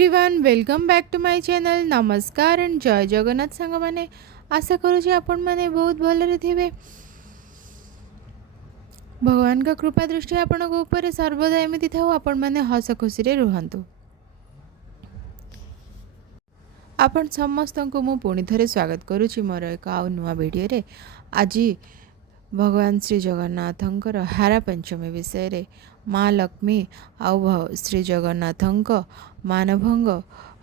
Everyone welcome back to my channel. नमस्कार and जय जगन्नाथ सांग मैंने आशा करूँ आपण मैंने बहुत भलरे थे। भगवान का कृपा दृष्टि आपण ऊपर सर्वदा एमती था आपण मैंने हस खुशी रे रुहतु। आपण समस्त को मु पुणी थे स्वागत करुच्ची मोर एक आउ नुआ वीडियो रे। आज भगवान श्री जगन्नाथंकर हारा पंचमी विषय रे माँ लक्ष्मी आउ श्री जगन्नाथंक मानभंग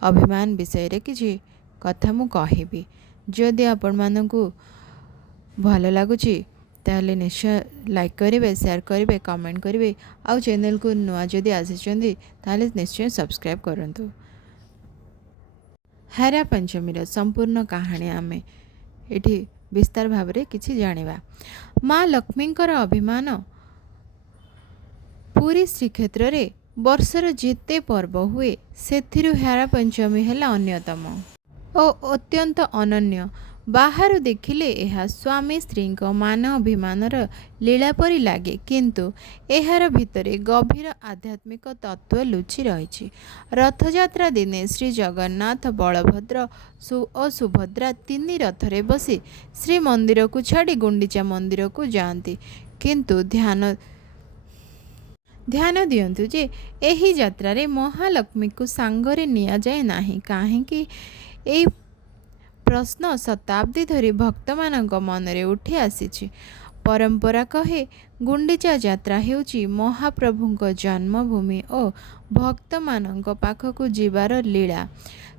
अभिमान विषय रे किछि कथा मु कहिबी। जदि आपण मानकु भल लगुची ताहले निश्चय लाइक करेंगे, शेयर करेंगे, कमेंट करेंगे। आउ चैनल को नुआ जदि आसिचंदी ताहले निश्चय सब्सक्राइब करंतु। हारा पंचमीर संपूर्ण कहानी आमे एठी विस्तार भाव में किछि जानिबा। माँ लक्ष्मींकर अभिमान पुरी श्रीक्षेत्र रे वर्षर जेते पर्व हुए सेथिरु हारा पंचमी हैला अन्यतम और अत्यंत अनन्य। बाहर देखिले यह स्वामी स्त्री मान अभिमानर लीला परी लागे, किंतु एहार भितरे गभीर आध्यात्मिक तत्व लुचि रही। रथयात्रा दिने श्री जगन्नाथ बलभद्र और सुभद्रा तीन रथरे बसी श्री मंदिर को छाड़ी गुंडीचा मंदिर को जाती। किंतु ध्यान दियंतु जे एही यात्रा रे महालक्ष्मी को सांगरे निया जाए नाही। काहेकि एई प्रश्न शताब्दी धरी भक्त मानक मनरे उठी आसीछि। परंपरा कहे गुंडीचा यात्रा हेउची महाप्रभुंक जन्मभूमि और भक्त मानक पाखकु जीवार लीला।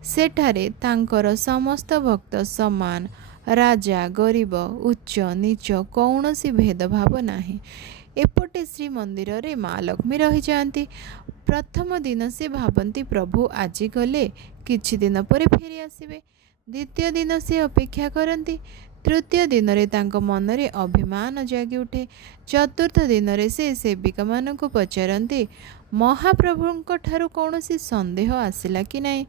सेठारे तांकर समस्त भक्त समान, राजा गरीब उच्च नीच कौनसी भेदभाव नाही। एपटे श्री मंदिर रे माँ लक्ष्मी रही जाती। प्रथम दिन से भावती प्रभु आज गले किछि दिन पर फेरी आसिबे। द्वितीय दिन से अपेक्षा करती। तृतीय दिन रे तांक मनरे अभिमान जागी उठे। चतुर्थ दिन रे से सेविका मानक पचारती महाप्रभुंक ठारू कौनसी संदेह आसिला कि नहीं।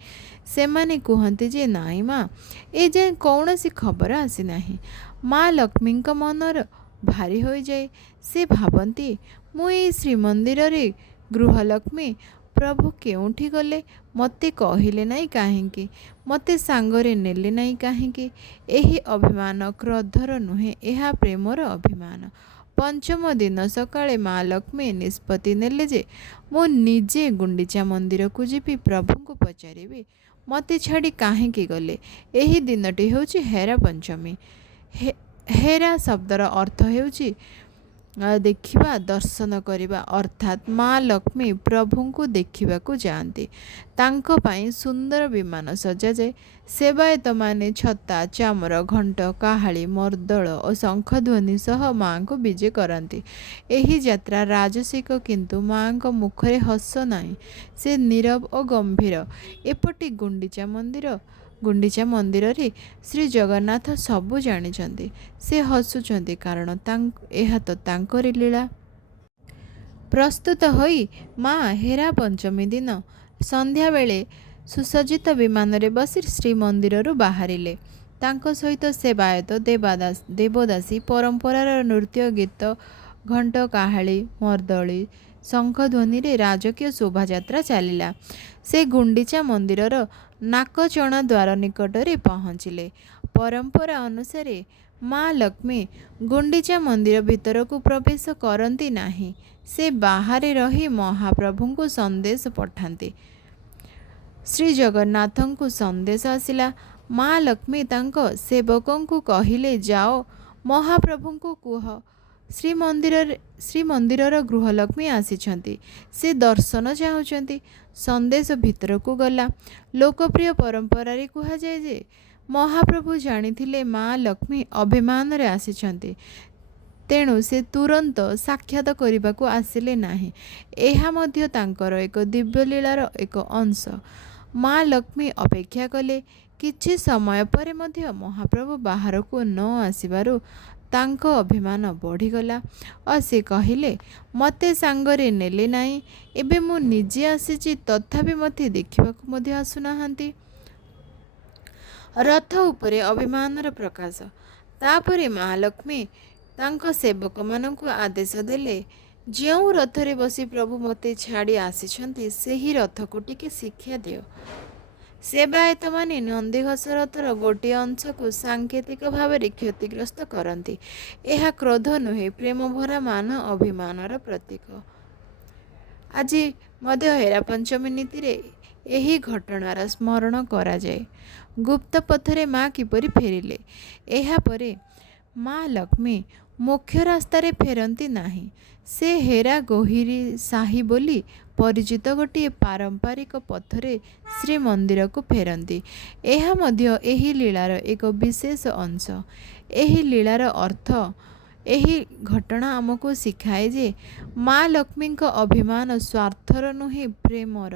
से माने कहते जे नाई माँ ए जाए कौनसी खबर आसी नाही। माँ लक्ष्मींक मनर भारी हो जाए। से भावती मु ए श्रीमंदिर रे गृहलक्ष्मी प्रभु केउठी गले मते कहिले नहीं काहेकि, मते सांगरे नेले नहीं काहेकि। एही अभिमान क्रोधर नुहे, यह प्रेमर अभिमान। पंचम दिन सकाळे माँ लक्ष्मी निष्पत्ति नेले जे मु निजे गुंडीचा मंदिर को जीपी प्रभु को पचारिबी मते छाड़ी काहेकि गले। एही दिनटी हेउची हेरा पंचमी। हेरा शब्दर अर्थ हेउची देखिबा, दर्शन करिबा। अर्थात माँ लक्ष्मी प्रभु को देखा को जाती। तांको पाई सुंदर विमान सजा जाए। सेवायत माने छता चामर घंट काहाली मर्दल और शंखध्वनि सह माँ को विजे करती। एही यात्रा राजसिक, किंतु माँ को मुखरे हस नहीं, से नीरव और गंभीर। एपटे गुंडीचा मंदिर रे श्री जगन्नाथ सबु जानिछंती। से हसुचंती कारण यह तो तांकरी लीला। प्रस्तुत होई माँ हेरा पंचमी दिन संध्या बेले सुसज्जित विमान रे बसी श्री मंदिर रु बाहरिले। तांको सहित सेवायत देवदासी परंपरार नृत्य गीत घंट काहाली मर्दली शंखध्वनि रे राजकीय शोभायात्रा चलिला। से गुंडीचा मंदिरर नाकचणा द्वार निकटरे पहुँचिले। परंपरा अनुसार माँ लक्ष्मी गुंडीचा मंदिर भितर को प्रवेश करती नहीं। से बाहरे रही महाप्रभु को संदेश पठाती। श्री जगन्नाथ को संदेश आसिला। माँ लक्ष्मी तांको सेवकों को कहिले जाओ महाप्रभु को कुह श्री मंदिरर गृहलक्ष्मी आसिछंती, से दर्शन चाहूँचंती। संदेश भितर को गला। लोकप्रिय परंपरा रे कहा जाए जे महाप्रभु जानिथिले माँ लक्ष्मी अभिमान रे आसिछंती, तेणु से तुरंत साक्षात करने को आसिले नाही। एहा मध्य तांकर एक दिव्य लीलार एक अंश। माँ लक्ष्मी अपेक्षा कले। किछि समय परे मध्य महाप्रभु बाहर को न आसिबारु तांको अभिमान बढ़ीगला और से कहिले मते सांगरे नेले नाही। एबे मु निजे आसीची तथापि मते देखिबाकु मध्य आसुनाहांती। रथ उपरे अभिमानर प्रकाश। तापरे माँ लक्ष्मी तांको सेवक मानकु आदेश देले ଯେଉଁ ରଥରେ ବସି ପ୍ରଭୁ ମୋତେ ଛାଡ଼ି ଆସିଛନ୍ତି ସେହି ରଥକୁ ଟିକେ ଶିକ୍ଷା ଦିଅ। ସେବାୟତମାନେ ନନ୍ଦିଘୋଷ ରଥର ଗୋଟିଏ ଅଂଶକୁ ସାଙ୍କେତିକ ଭାବରେ କ୍ଷତିଗ୍ରସ୍ତ କରନ୍ତି। ଏହା କ୍ରୋଧ ନୁହେଁ, ପ୍ରେମ ଭରା ମାନ ଅଭିମାନର ପ୍ରତୀକ। ଆଜି ମଧ୍ୟ ହେରା ପଞ୍ଚମୀ ନୀତିରେ ଏହି ଘଟଣାର ସ୍ମରଣ କରାଯାଏ। ଗୁପ୍ତ ପଥରେ ମା କିପରି ଫେରିଲେ? ଏହାପରେ ମା ଲକ୍ଷ୍ମୀ ମୁଖ୍ୟ ରାସ୍ତାରେ ଫେରନ୍ତି ନାହିଁ। ସେ ହେରା ଗୋହିରୀ ସାହି ବୋଲି ପରିଚିତ ଗୋଟିଏ ପାରମ୍ପରିକ ପଥରେ ଶ୍ରୀମନ୍ଦିରକୁ ଫେରନ୍ତି। ଏହା ମଧ୍ୟ ଏହି ଲୀଳାର ଏକ ବିଶେଷ ଅଂଶ। ଏହି ଲୀଳାର ଅର୍ଥ, ଏହି ଘଟଣା ଆମକୁ ଶିଖାଏ ଯେ ମା ଲକ୍ଷ୍ମୀଙ୍କ ଅଭିମାନ ସ୍ୱାର୍ଥର ନୁହେଁ, ପ୍ରେମର।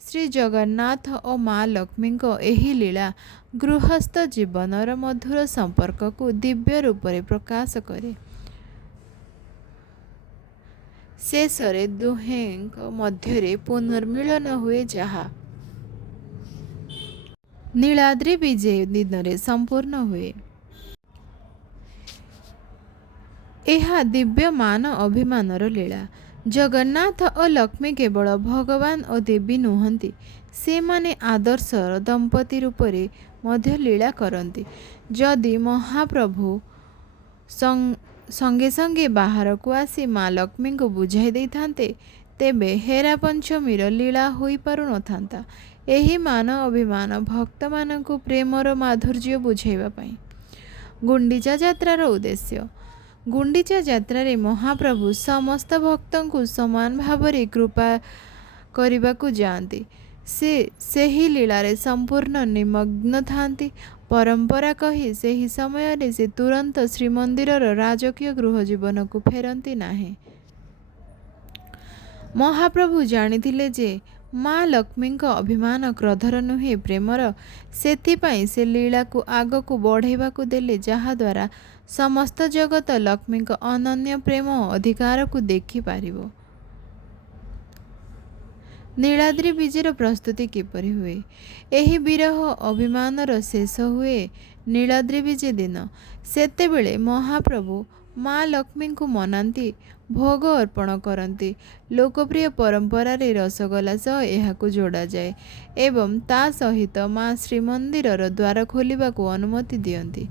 ଶ୍ରୀ ଜଗନ୍ନାଥ ଓ ମା ଲକ୍ଷ୍ମୀଙ୍କ ଏହି ଲୀଳା ଗୃହସ୍ଥ ଜୀବନର ମଧୁର ସମ୍ପର୍କକୁ ଦିବ୍ୟ ରୂପରେ ପ୍ରକାଶ କରେ। ଶେଷରେ ଦୁହେଁଙ୍କ ମଧ୍ୟରେ ପୁନର୍ମିଳନ ହୁଏ, ଯାହା ନୀଳାଦ୍ରି ବିଜେ ଦିନରେ ସମ୍ପୂର୍ଣ୍ଣ ହୁଏ। ଏହା ଦିବ୍ୟ ମାନ ଅଭିମାନର ଲୀଳା। ଜଗନ୍ନାଥ ଓ ଲକ୍ଷ୍ମୀ କେବଳ ଭଗବାନ ଓ ଦେବୀ ନୁହନ୍ତି, ସେମାନେ ଆଦର୍ଶର ଦମ୍ପତି ରୂପରେ ମଧ୍ୟ ଲୀଳା କରନ୍ତି। ଯଦି ମହାପ୍ରଭୁ ସଙ୍ଗେ ସଙ୍ଗେ ବାହାରକୁ ଆସି ମା ଲକ୍ଷ୍ମୀଙ୍କୁ ବୁଝାଇ ଦେଇଥାନ୍ତେ, ତେବେ ହେରା ପଞ୍ଚମୀର ଲୀଳା ହୋଇପାରୁନଥାନ୍ତା। ଏହି ମାନ ଅଭିମାନ ଭକ୍ତମାନଙ୍କୁ ପ୍ରେମର ମାଧୁର୍ଯ୍ୟ ବୁଝାଇବା ପାଇଁ। ଗୁଣ୍ଡିଚା ଯାତ୍ରାର ଉଦ୍ଦେଶ୍ୟ। ଗୁଣ୍ଡିଚା ଯାତ୍ରାରେ ମହାପ୍ରଭୁ ସମସ୍ତ ଭକ୍ତଙ୍କୁ ସମାନ ଭାବରେ କୃପା କରିବାକୁ ଯାଆନ୍ତି। ସେ ସେହି ଲୀଳାରେ ସମ୍ପୂର୍ଣ୍ଣ ନିମଗ୍ନ ଥାନ୍ତି। ପରମ୍ପରା କହି ସେହି ସମୟରେ ସେ ତୁରନ୍ତ ଶ୍ରୀମନ୍ଦିରର ରାଜକୀୟ ଗୃହ ଜୀବନକୁ ଫେରନ୍ତି ନାହିଁ। ମହାପ୍ରଭୁ ଜାଣିଥିଲେ ଯେ ମା ଲକ୍ଷ୍ମୀଙ୍କ ଅଭିମାନ କ୍ରୋଧର ନୁହେଁ, ପ୍ରେମର। ସେଥିପାଇଁ ସେ ଲୀଳାକୁ ଆଗକୁ ବଢ଼ାଇବାକୁ ଦେଲେ, ଯାହାଦ୍ୱାରା ସମସ୍ତ ଜଗତ ଲକ୍ଷ୍ମୀଙ୍କ ଅନନ୍ୟ ପ୍ରେମ ଓ ଅଧିକାରକୁ ଦେଖିପାରିବ। ନୀଳାଦ୍ରି ବିଜେର ପ୍ରସ୍ତୁତି କିପରି ହୁଏ? ଏହି ବିରହ ଅଭିମାନର ଶେଷ ହୁଏ ନୀଳାଦ୍ରି ବିଜେ ଦିନ। ସେତେବେଳେ ମହାପ୍ରଭୁ ମା ଲକ୍ଷ୍ମୀଙ୍କୁ ମନାନ୍ତି, ଭୋଗ ଅର୍ପଣ କରନ୍ତି। ଲୋକପ୍ରିୟ ପରମ୍ପରାରେ ରସଗୋଲା ସହ ଏହାକୁ ଯୋଡ଼ାଯାଏ ଏବଂ ତା ସହିତ ମା ଶ୍ରୀମନ୍ଦିରର ଦ୍ୱାର ଖୋଲିବାକୁ ଅନୁମତି ଦିଅନ୍ତି।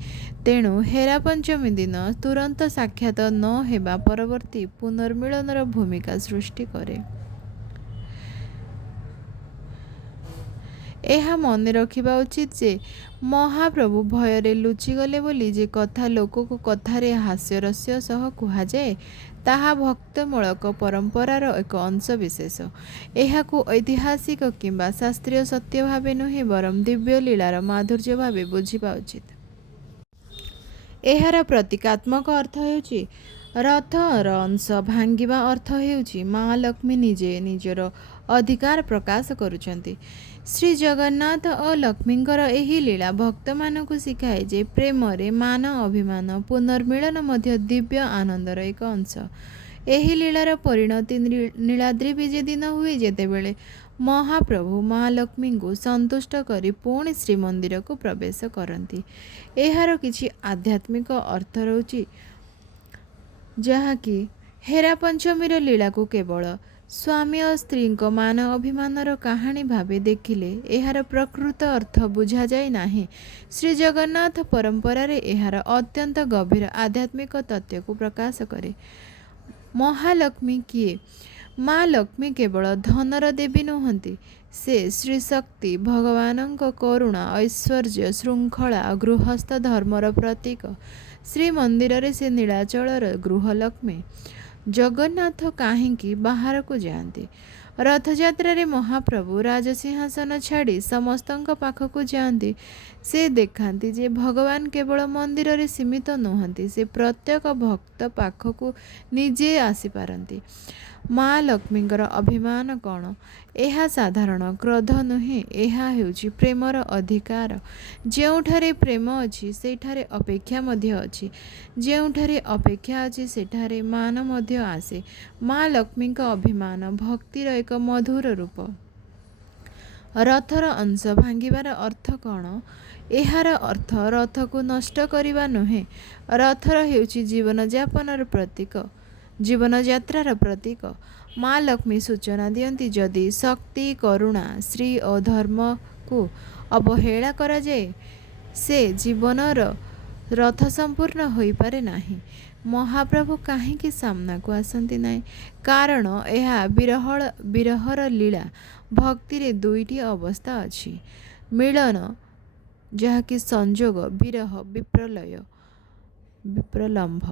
ତେଣୁ ହେରା ପଞ୍ଚମୀ ଦିନ ତୁରନ୍ତ ସାକ୍ଷାତ ନ ହେବା ପରବର୍ତ୍ତୀ ପୁନର୍ମିଳନର ଭୂମିକା ସୃଷ୍ଟି କରେ। ଏହା ମନେ ରଖିବା ଉଚିତ ଯେ ମହାପ୍ରଭୁ ଭୟରେ ଲୁଚିଗଲେ ବୋଲି ଯେ କଥା ଲୋକକୁ କଥାରେ ହାସ୍ୟରସ୍ୟ ସହ କୁହାଯାଏ, ତାହା ଭକ୍ତିମୂଳକ ପରମ୍ପରାର ଏକ ଅଂଶବିଶେଷ। ଏହାକୁ ଐତିହାସିକ କିମ୍ବା ଶାସ୍ତ୍ରୀୟ ସତ୍ୟ ଭାବେ ନୁହେଁ, ବରଂ ଦିବ୍ୟ ଲୀଳାର ମାଧୁର୍ଯ୍ୟ ଭାବେ ବୁଝିବା ଉଚିତ। ଏହାର ପ୍ରତୀକାତ୍ମକ ଅର୍ଥ ହେଉଛି ରଥର ଅଂଶ ଭାଙ୍ଗିବା। ଅର୍ଥ ହେଉଛି ମା ଲକ୍ଷ୍ମୀ ନିଜେ ନିଜର ଅଧିକାର ପ୍ରକାଶ କରୁଛନ୍ତି। ଶ୍ରୀ ଜଗନ୍ନାଥ ଓ ଲକ୍ଷ୍ମୀଙ୍କର ଏହି ଲୀଳା ଭକ୍ତମାନଙ୍କୁ ଶିଖାଏ ଯେ ପ୍ରେମରେ ମାନ ଅଭିମାନ ପୁନର୍ମିଳନ ମଧ୍ୟ ଦିବ୍ୟ ଆନନ୍ଦର ଏକ ଅଂଶ। ଏହି ଲୀଳାର ପରିଣତି ନୀଳାଦ୍ରି ବିଜେ ଦିନ ହୁଏ, ଯେତେବେଳେ ମହାପ୍ରଭୁ ମା ଲକ୍ଷ୍ମୀଙ୍କୁ ସନ୍ତୁଷ୍ଟ କରି ପୁଣି ଶ୍ରୀମନ୍ଦିରକୁ ପ୍ରବେଶ କରନ୍ତି। ଏହାର କିଛି ଆଧ୍ୟାତ୍ମିକ ଅର୍ଥ ରହିଛି, ଯାହାକି ହେରା ପଞ୍ଚମୀର ଲୀଳାକୁ କେବଳ ସ୍ୱାମୀ ଓ ସ୍ତ୍ରୀଙ୍କ ମାନ ଅଭିମାନର କାହାଣୀ ଭାବେ ଦେଖିଲେ ଏହାର ପ୍ରକୃତ ଅର୍ଥ ବୁଝାଯାଏ ନାହିଁ। ଶ୍ରୀଜଗନ୍ନାଥ ପରମ୍ପରାରେ ଏହାର ଅତ୍ୟନ୍ତ ଗଭୀର ଆଧ୍ୟାତ୍ମିକ ତତ୍ତ୍ୱକୁ ପ୍ରକାଶ କରେ। ମହାଲକ୍ଷ୍ମୀ କିଏ? ମା ଲକ୍ଷ୍ମୀ କେବଳ ଧନର ଦେବୀ ନୁହନ୍ତି, ସେ ଶ୍ରୀଶକ୍ତି, ଭଗବାନଙ୍କ କରୁଣା, ଐଶ୍ୱର୍ଯ୍ୟ, ଶୃଙ୍ଖଳା ଓ ଗୃହସ୍ଥ ଧର୍ମର ପ୍ରତୀକ। ଶ୍ରୀମନ୍ଦିରରେ ସେ ନୀଳାଚଳର ଗୃହଲକ୍ଷ୍ମୀ। ଜଗନ୍ନାଥ କାହିଁକି ବାହାରକୁ ଯାଆନ୍ତି? ରଥଯାତ୍ରାରେ ମହାପ୍ରଭୁ ରାଜସିଂହାସନ ଛାଡ଼ି ସମସ୍ତଙ୍କ ପାଖକୁ ଯାଆନ୍ତି। ସେ ଦେଖାନ୍ତି ଯେ ଭଗବାନ କେବଳ ମନ୍ଦିରରେ ସୀମିତ ନୁହନ୍ତି, ସେ ପ୍ରତ୍ୟେକ ଭକ୍ତ ପାଖକୁ ନିଜେ ଆସିପାରନ୍ତି। ମା ଲକ୍ଷ୍ମୀଙ୍କର ଅଭିମାନ କ'ଣ? ଏହା ସାଧାରଣ କ୍ରୋଧ ନୁହେଁ, ଏହା ହେଉଛି ପ୍ରେମର ଅଧିକାର। ଯେଉଁଠାରେ ପ୍ରେମ ଅଛି ସେଠାରେ ଅପେକ୍ଷା ମଧ୍ୟ ଅଛି। ଯେଉଁଠାରେ ଅପେକ୍ଷା ଅଛି ସେଠାରେ ମାନ ମଧ୍ୟ ଆସେ। ମା ଲକ୍ଷ୍ମୀଙ୍କ ଅଭିମାନ ଭକ୍ତିର ଏକ ମଧୁର ରୂପ। ରଥର ଅଂଶ ଭାଙ୍ଗିବାର ଅର୍ଥ କ'ଣ? ଏହାର ଅର୍ଥ ରଥକୁ ନଷ୍ଟ କରିବା ନୁହେଁ। ରଥର ହେଉଛି ଜୀବନଯାପନର ପ୍ରତୀକ। ଜୀବନଯାତ୍ରାର ପ୍ରତୀକ। ମା ଲକ୍ଷ୍ମୀ ସୂଚନା ଦିଅନ୍ତି, ଯଦି ଶକ୍ତି, କରୁଣା, ଶ୍ରୀ ଓ ଧର୍ମକୁ ଅବହେଳା କରାଯାଏ, ସେ ଜୀବନର ରଥ ସମ୍ପୂର୍ଣ୍ଣ ହୋଇପାରେ ନାହିଁ। ମହାପ୍ରଭୁ କାହିଁକି ସାମ୍ନାକୁ ଆସନ୍ତି ନାହିଁ? କାରଣ ଏହା ବିରହର ଲୀଳା। ଭକ୍ତିରେ ଦୁଇଟି ଅବସ୍ଥା ଅଛି, ମିଳନ ଯାହାକି ସଂଯୋଗ, ବିରହ ବିପ୍ରଲମ୍ଭ।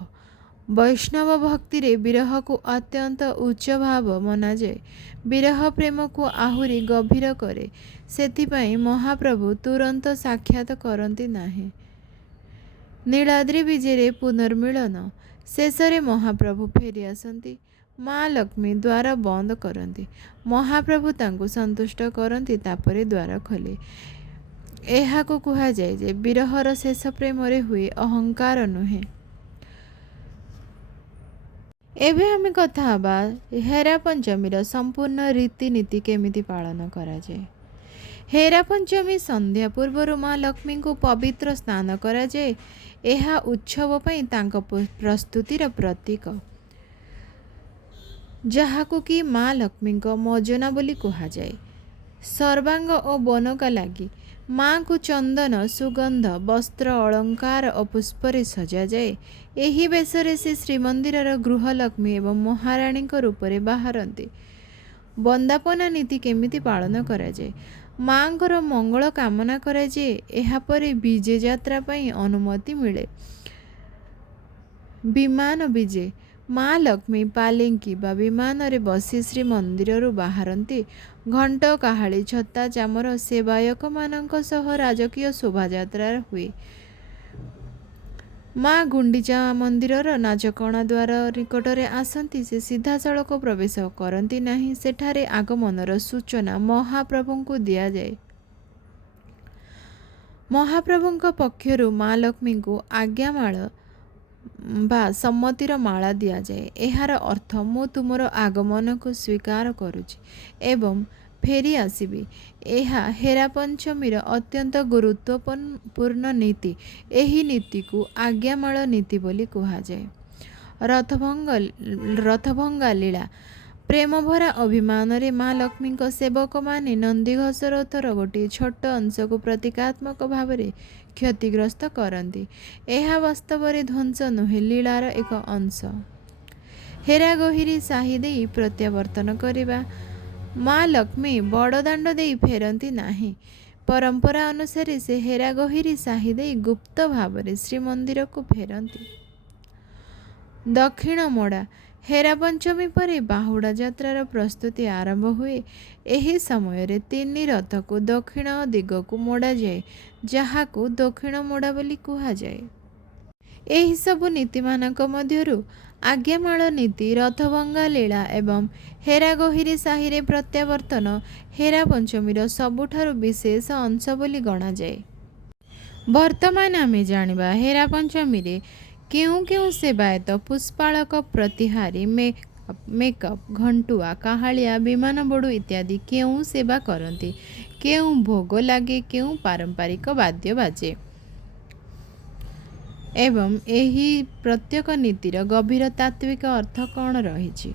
ବୈଷ୍ଣବ ଭକ୍ତିରେ ବିରହକୁ ଅତ୍ୟନ୍ତ ଉଚ୍ଚ ଭାବ ମନାଯାଏ। ବିରହ ପ୍ରେମକୁ ଆହୁରି ଗଭୀର କରେ। ସେଥିପାଇଁ ମହାପ୍ରଭୁ ତୁରନ୍ତ ସାକ୍ଷାତ କରନ୍ତି ନାହିଁ। ନୀଳାଦ୍ରି ବିଜେରେ ପୁନର୍ମିଳନ। ଶେଷରେ ମହାପ୍ରଭୁ ଫେରି ଆସନ୍ତି। ମା ଲକ୍ଷ୍ମୀ ଦ୍ୱାର ବନ୍ଦ କରନ୍ତି। ମହାପ୍ରଭୁ ତାଙ୍କୁ ସନ୍ତୁଷ୍ଟ କରନ୍ତି, ତାପରେ ଦ୍ୱାର ଖୋଲେ। ଏହାକୁ କୁହାଯାଏ ଯେ ବିରହର ଶେଷ ପ୍ରେମରେ ହୁଏ, ଅହଙ୍କାର ନୁହେଁ। ଏବେ ଆମେ କଥା ହେବା ହେରା ପଞ୍ଚମୀର ସମ୍ପୂର୍ଣ୍ଣ ରୀତିନୀତି କେମିତି ପାଳନ କରାଯାଏ। ହେରା ପଞ୍ଚମୀ ସନ୍ଧ୍ୟା ପୂର୍ବରୁ ମା ଲକ୍ଷ୍ମୀଙ୍କୁ ପବିତ୍ର ସ୍ନାନ କରାଯାଏ। ଏହା ଉତ୍ସବ ପାଇଁ ତାଙ୍କ ପ୍ରସ୍ତୁତିର ପ୍ରତୀକ, ଯାହାକୁ କି ମା ଲକ୍ଷ୍ମୀଙ୍କ ମଜନା ବୋଲି କୁହାଯାଏ। ସର୍ବାଙ୍ଗ ଓ ବନକା ଲାଗି ମାଙ୍କୁ ଚନ୍ଦନ, ସୁଗନ୍ଧ, ବସ୍ତ୍ର, ଅଳଙ୍କାର ଓ ପୁଷ୍ପରେ ସଜାଯାଏ। ଏହି ବେଶରେ ସେ ଶ୍ରୀମନ୍ଦିରର ଗୃହଲକ୍ଷ୍ମୀ ଏବଂ ମହାରାଣୀଙ୍କ ରୂପରେ ବାହାରନ୍ତି। ବନ୍ଦାପନା ନୀତି କେମିତି ପାଳନ କରାଯାଏ? ମାଙ୍କର ମଙ୍ଗଳ କାମନା କରାଯାଏ। ଏହାପରେ ବିଜେ ଯାତ୍ରା ପାଇଁ ଅନୁମତି ମିଳେ। ବିମାନ ବିଜେ। ମା ଲକ୍ଷ୍ମୀ ପାଲିଙ୍କି ବା ବିମାନରେ ବସି ଶ୍ରୀମନ୍ଦିରରୁ ବାହାରନ୍ତି। ଘଣ୍ଟ, କାହାଳୀ, ଛତା, ଚାମର ସେବାୟକମାନଙ୍କ ସହ ରାଜକୀୟ ଶୋଭାଯାତ୍ରା ହୁଏ। ମା ଗୁଣ୍ଡିଚା ମନ୍ଦିରର ନାଚକଣା ଦ୍ୱାର ନିକଟରେ ଆସନ୍ତି। ସେ ସିଧାସଳଖ ପ୍ରବେଶ କରନ୍ତି ନାହିଁ। ସେଠାରେ ଆଗମନର ସୂଚନା ମହାପ୍ରଭୁଙ୍କୁ ଦିଆଯାଏ। ମହାପ୍ରଭୁଙ୍କ ପକ୍ଷରୁ ମା ଲକ୍ଷ୍ମୀଙ୍କୁ ଆଜ୍ଞାମାଳ ବା ସମ୍ମତିର ମାଳା ଦିଆଯାଏ। ଏହାର ଅର୍ଥ, ମୁଁ ତୁମର ଆଗମନକୁ ସ୍ୱୀକାର କରୁଛି ଏବଂ ଫେରି ଆସିବି। ଏହା ହେରା ପଞ୍ଚମୀର ଅତ୍ୟନ୍ତ ଗୁରୁତ୍ୱପୂର୍ଣ୍ଣ ନୀତି। ଏହି ନୀତିକୁ ଆଜ୍ଞାମାଳ ନୀତି ବୋଲି କୁହାଯାଏ। ରଥଭଙ୍ଗା ଲୀଳା। ପ୍ରେମଭରା ଅଭିମାନରେ ମା ଲକ୍ଷ୍ମୀଙ୍କ ସେବକମାନେ ନନ୍ଦିଘୋଷ ରଥର ଗୋଟିଏ ଛୋଟ ଅଂଶକୁ ପ୍ରତୀକାତ୍ମକ ଭାବରେ କ୍ଷତିଗ୍ରସ୍ତ କରନ୍ତି। ଏହା ବାସ୍ତବରେ ଧ୍ୱଂସ ନୁହେଁ, ଲୀଳାର ଏକ ଅଂଶ। ହେରାଗୋହିରୀ ସାହି ଦେଇ ପ୍ରତ୍ୟାବର୍ତ୍ତନ କରିବା। ମା ଲକ୍ଷ୍ମୀ ବଡ଼ଦାଣ୍ଡ ଦେଇ ଫେରନ୍ତି ନାହିଁ। ପରମ୍ପରା ଅନୁସାରେ ସେ ହେରାଗୋହିରୀ ସାହି ଦେଇ ଗୁପ୍ତ ଭାବରେ ଶ୍ରୀମନ୍ଦିରକୁ ଫେରନ୍ତି। ଦକ୍ଷିଣ ମୋଡ଼ା। ହେରା ପଞ୍ଚମୀ ପରେ ବାହୁଡ଼ା ଯାତ୍ରାର ପ୍ରସ୍ତୁତି ଆରମ୍ଭ ହୁଏ। ଏହି ସମୟରେ ତିନି ରଥକୁ ଦକ୍ଷିଣ ଦିଗକୁ ମୋଡ଼ାଯାଏ, ଯାହାକୁ ଦକ୍ଷିଣ ମୋଡ଼ା ବୋଲି କୁହାଯାଏ। ଏହିସବୁ ନୀତିମାନଙ୍କ ମଧ୍ୟରୁ ଆଜ୍ଞାମାଳ ନୀତି, ରଥଭଙ୍ଗା ଲୀଳା ଏବଂ ହେରାଗୋହିରୀ ସାହିରେ ପ୍ରତ୍ୟାବର୍ତ୍ତନ ହେରା ପଞ୍ଚମୀର ସବୁଠାରୁ ବିଶେଷ ଅଂଶ ବୋଲି ଗଣାଯାଏ। ବର୍ତ୍ତମାନ ଆମେ ଜାଣିବା ହେରା ପଞ୍ଚମୀରେ କେଉଁ କେଉଁ ସେବାୟତ ପୁଷ୍ପାଳକ, ପ୍ରତିହାରୀ, ମେକଅପ୍, ଘଣ୍ଟୁଆ, କାହାଳିଆ, ବିମାନବଡ଼ୁ ଇତ୍ୟାଦି କେଉଁ ସେବା କରନ୍ତି, କେଉଁ ଭୋଗ ଲାଗେ, କେଉଁ ପାରମ୍ପରିକ ବାଦ୍ୟ ବାଜେ ଏବଂ ଏହି ପ୍ରତ୍ୟେକ ନୀତିର ଗଭୀର ତାତ୍ତ୍ୱିକ ଅର୍ଥ କ'ଣ ରହିଛି।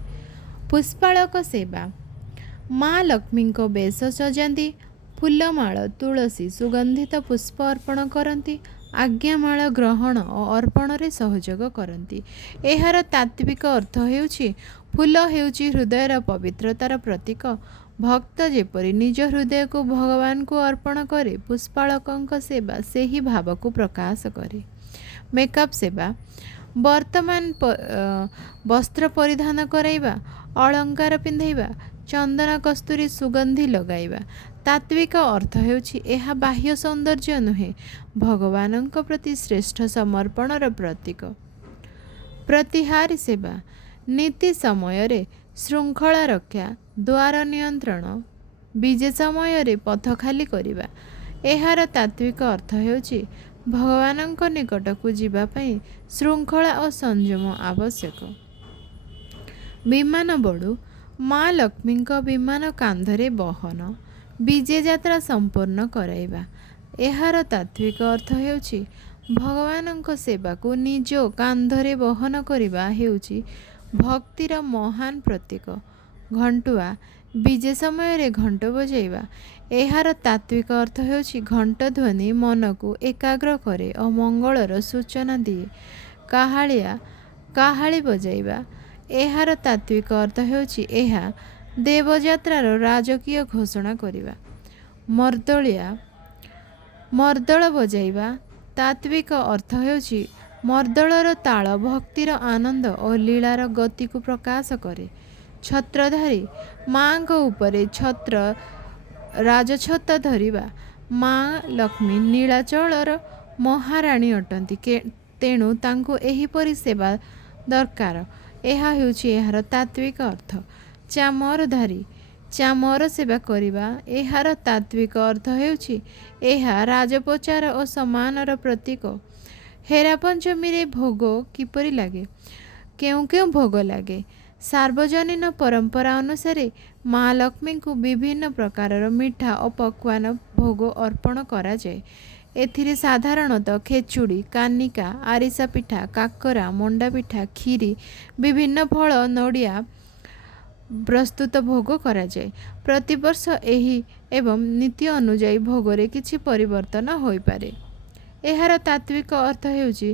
ପୁଷ୍ପାଳକ ସେବା। ମା ଲକ୍ଷ୍ମୀଙ୍କ ବେଶ ସଜାନ୍ତି। ଫୁଲମାଳ, ତୁଳସୀ, ସୁଗନ୍ଧିତ ପୁଷ୍ପ ଅର୍ପଣ କରନ୍ତି। ଆଜ୍ଞାମାଳ ଗ୍ରହଣ ଓ ଅର୍ପଣରେ ସହଯୋଗ କରନ୍ତି। ଏହାର ତାତ୍ତ୍ୱିକ ଅର୍ଥ ହେଉଛି, ଫୁଲ ହେଉଛି ହୃଦୟର ପବିତ୍ରତାର ପ୍ରତୀକ। ଭକ୍ତ ଯେପରି ନିଜ ହୃଦୟକୁ ଭଗବାନଙ୍କୁ ଅର୍ପଣ କରେ, ପୁଷ୍ପାଳକଙ୍କ ସେବା ସେହି ଭାବକୁ ପ୍ରକାଶ କରେ। ମେକଅପ୍ ସେବା। ବର୍ତ୍ତମାନ ବସ୍ତ୍ର ପରିଧାନ କରାଇବା, ଅଳଙ୍କାର ପିନ୍ଧାଇବା, ଚନ୍ଦନ, କସ୍ତୁରୀ, ସୁଗନ୍ଧି ଲଗାଇବା। ତାତ୍ତ୍ୱିକ ଅର୍ଥ ହେଉଛି, ଏହା ବାହ୍ୟ ସୌନ୍ଦର୍ଯ୍ୟ ନୁହେଁ, ଭଗବାନଙ୍କ ପ୍ରତି ଶ୍ରେଷ୍ଠ ସମର୍ପଣର ପ୍ରତୀକ। ପ୍ରତିହାରୀ ସେବା। ନୀତି ସମୟରେ ଶୃଙ୍ଖଳା ରକ୍ଷା, ଦ୍ୱାର ନିୟନ୍ତ୍ରଣ, ବିଜେ ସମୟରେ ପଥ ଖାଲି କରିବା। ଏହାର ତାତ୍ତ୍ୱିକ ଅର୍ଥ ହେଉଛି, ଭଗବାନଙ୍କ ନିକଟକୁ ଯିବା ପାଇଁ ଶୃଙ୍ଖଳା ଓ ସଂଯମ ଆବଶ୍ୟକ। ବିମାନ ବଡ଼ୁ। ମା ଲକ୍ଷ୍ମୀଙ୍କ ବିମାନ କାନ୍ଧରେ ବହନ, ବିଜେ ଯାତ୍ରା ସମ୍ପନ୍ନ କରାଇବା। ଏହାର ତାତ୍ତ୍ୱିକ ଅର୍ଥ ହେଉଛି, ଭଗବାନଙ୍କ ସେବାକୁ ନିଜ କାନ୍ଧରେ ବହନ କରିବା ହେଉଛି ଭକ୍ତିର ମହାନ ପ୍ରତୀକ। ଘଣ୍ଟୁଆ ବିଜେ ସମୟରେ ଘଣ୍ଟ ବଜାଇବା। ଏହାର ତାତ୍ତ୍ୱିକ ଅର୍ଥ ହେଉଛି ଘଣ୍ଟ ଧ୍ୱନି ମନକୁ ଏକାଗ୍ର କରେ ଓ ମଙ୍ଗଳର ସୂଚନା ଦିଏ। କାହାଳିଆ କାହାଳି ବଜାଇବା। ଏହାର ତାତ୍ତ୍ୱିକ ଅର୍ଥ ହେଉଛି ଏହା ଦେବଯାତ୍ରାର ରାଜକୀୟ ଘୋଷଣା କରିବା। ମର୍ଦ୍ଦଳିଆ ମର୍ଦ୍ଦଳ ବଜାଇବା। ତାତ୍ତ୍ୱିକ ଅର୍ଥ ହେଉଛି ମର୍ଦ୍ଦଳର ତାଳ ଭକ୍ତିର ଆନନ୍ଦ ଓ ଲୀଳାର ଗତିକୁ ପ୍ରକାଶ କରେ। ଛତ୍ରଧାରୀ ମାଙ୍କ ଉପରେ ଛତ୍ର ରାଜଛତା ଧରିବା। ମା ଲକ୍ଷ୍ମୀ ନୀଳାଚଳର ମହାରାଣୀ ଅଟନ୍ତି, ତେଣୁ ତାଙ୍କୁ ଏହିପରି ସେବା ଦରକାର। ଏହା ହେଉଛି ଏହାର ତାତ୍ତ୍ୱିକ ଅର୍ଥ। ଚାମରଧାରୀ ଚାମର ସେବା କରିବା। ଏହାର ତାତ୍ତ୍ୱିକ ଅର୍ଥ ହେଉଛି ଏହା ରାଜପୋଚାର ଓ ସମ୍ମାନର ପ୍ରତୀକ। ହେରା ପଞ୍ଚମୀରେ ଭୋଗ କିପରି ଲାଗେ? କେଉଁ କେଉଁ ଭୋଗ ଲାଗେ? ସାର୍ବଜନୀନ ପରମ୍ପରା ଅନୁସାରେ ମା ଲକ୍ଷ୍ମୀଙ୍କୁ ବିଭିନ୍ନ ପ୍ରକାରର ମିଠା ଓ ପକ୍ୱାନ ଭୋଗ ଅର୍ପଣ କରାଯାଏ। ଏଥିରେ ସାଧାରଣତଃ ଖେଚୁଡ଼ି, କାନିକା, ଆରିସା ପିଠା, କାକରା, ମଣ୍ଡା ପିଠା, କ୍ଷୀରି, ବିଭିନ୍ନ ଫଳ, ନଡ଼ିଆ ପ୍ରସ୍ତୁତ ଭୋଗ କରାଯାଏ। ପ୍ରତିବର୍ଷ ଏହି ଏବଂ ନୀତି ଅନୁଯାୟୀ ଭୋଗରେ କିଛି ପରିବର୍ତ୍ତନ ହୋଇପାରେ। ଏହାର ତାତ୍ତ୍ୱିକ ଅର୍ଥ ହେଉଛି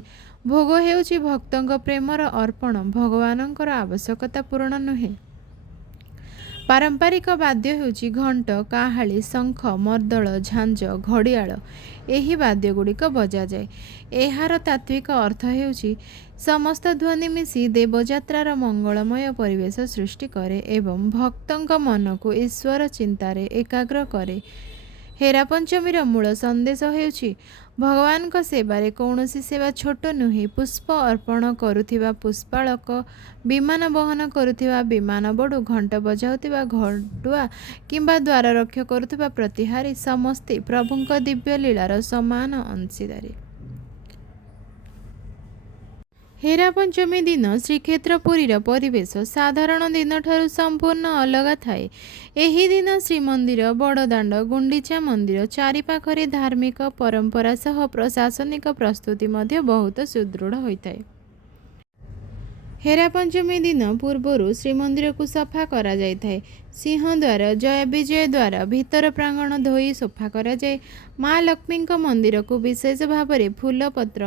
ଭୋଗ ହେଉଛି ଭକ୍ତଙ୍କ ପ୍ରେମର ଅର୍ପଣ, ଭଗବାନଙ୍କର ଆବଶ୍ୟକତା ପୂରଣ ନୁହେଁ। ପାରମ୍ପରିକ ବାଦ୍ୟ ହେଉଛି ଘଣ୍ଟ, କାହାଳି, ଶଙ୍ଖ, ମର୍ଦ୍ଦଳ, ଝାଞ୍ଜ, ଘଡ଼ିଆଳ। ଏହି ବାଦ୍ୟଗୁଡ଼ିକ ବଜାଯାଏ। ଏହାର ତାତ୍ତ୍ୱିକ ଅର୍ଥ ହେଉଛି ସମସ୍ତ ଧ୍ୱନି ମିଶି ଦେବଯାତ୍ରାର ମଙ୍ଗଳମୟ ପରିବେଶ ସୃଷ୍ଟି କରେ ଏବଂ ଭକ୍ତଙ୍କ ମନକୁ ଈଶ୍ୱର ଚିନ୍ତାରେ ଏକାଗ୍ର କରେ। ହେରା ପଞ୍ଚମୀର ମୂଳ ସନ୍ଦେଶ ହେଉଛି ଭଗବାନଙ୍କ ସେବାରେ କୌଣସି ସେବା ଛୋଟ ନୁହେଁ। ପୁଷ୍ପ ଅର୍ପଣ କରୁଥିବା ପୁଷ୍ପାଳକ, ବିମାନ ବହନ କରୁଥିବା ବିମାନ ବଡ଼ୁ, ଘଣ୍ଟ ବଜାଉଥିବା ଘଣ୍ଟୁଆ କିମ୍ବା ଦ୍ୱାରରକ୍ଷା କରୁଥିବା ପ୍ରତିହାରୀ ସମସ୍ତେ ପ୍ରଭୁଙ୍କ ଦିବ୍ୟ ଲୀଳାର ସମାନ ଅଂଶୀଦାରୀ। ହେରା ପଞ୍ଚମୀ ଦିନ ଶ୍ରୀକ୍ଷେତ୍ର ପୁରୀର ପରିବେଶ ସାଧାରଣ ଦିନଠାରୁ ସମ୍ପୂର୍ଣ୍ଣ ଅଲଗା ଥାଏ। ଏହି ଦିନ ଶ୍ରୀମନ୍ଦିର, ବଡ଼ଦାଣ୍ଡ, ଗୁଣ୍ଡିଚା ମନ୍ଦିର ଚାରିପାଖରେ ଧାର୍ମିକ ପରମ୍ପରା ସହ ପ୍ରଶାସନିକ ପ୍ରସ୍ତୁତି ମଧ୍ୟ ବହୁତ ସୁଦୃଢ଼ ହୋଇଥାଏ। ହେରା ପଞ୍ଚମୀ ଦିନ ପୂର୍ବରୁ ଶ୍ରୀମନ୍ଦିରକୁ ସଫା କରାଯାଇଥାଏ। ସିଂହଦ୍ୱାର, ଜୟ ବିଜୟ ଦ୍ୱାର, ଭିତର ପ୍ରାଙ୍ଗଣ ଧୋଇ ସଫା କରାଯାଏ। ମା ଲକ୍ଷ୍ମୀଙ୍କ ମନ୍ଦିରକୁ ବିଶେଷ ଭାବରେ ଫୁଲ, ପତ୍ର,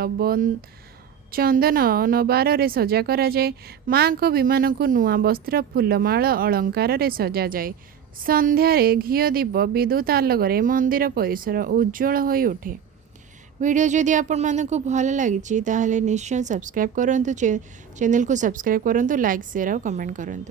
ଚନ୍ଦନ ଓ ନବାରରେ ସଜା କରାଯାଏ। ମାଙ୍କ ବିମାନକୁ ନୂଆ ବସ୍ତ୍ର, ଫୁଲମାଳ, ଅଳଙ୍କାରରେ ସଜାଯାଏ। ସନ୍ଧ୍ୟାରେ ଘିଅ ଦୀପ, ବିଦ୍ୟୁତ୍ ଆଲୋକରେ ମନ୍ଦିର ପରିସର ଉଜ୍ଜ୍ୱଳ ହୋଇ ଉଠେ। ଭିଡ଼ିଓ ଯଦି ଆପଣମାନଙ୍କୁ ଭଲ ଲାଗିଛି ତାହେଲେ ନିଶ୍ଚୟ ସବସ୍କ୍ରାଇବ୍ କରନ୍ତୁ, ଚ୍ୟାନେଲକୁ ସବସ୍କ୍ରାଇବ୍ କରନ୍ତୁ, ଲାଇକ୍, ସେୟାର ଆଉ କମେଣ୍ଟ କରନ୍ତୁ।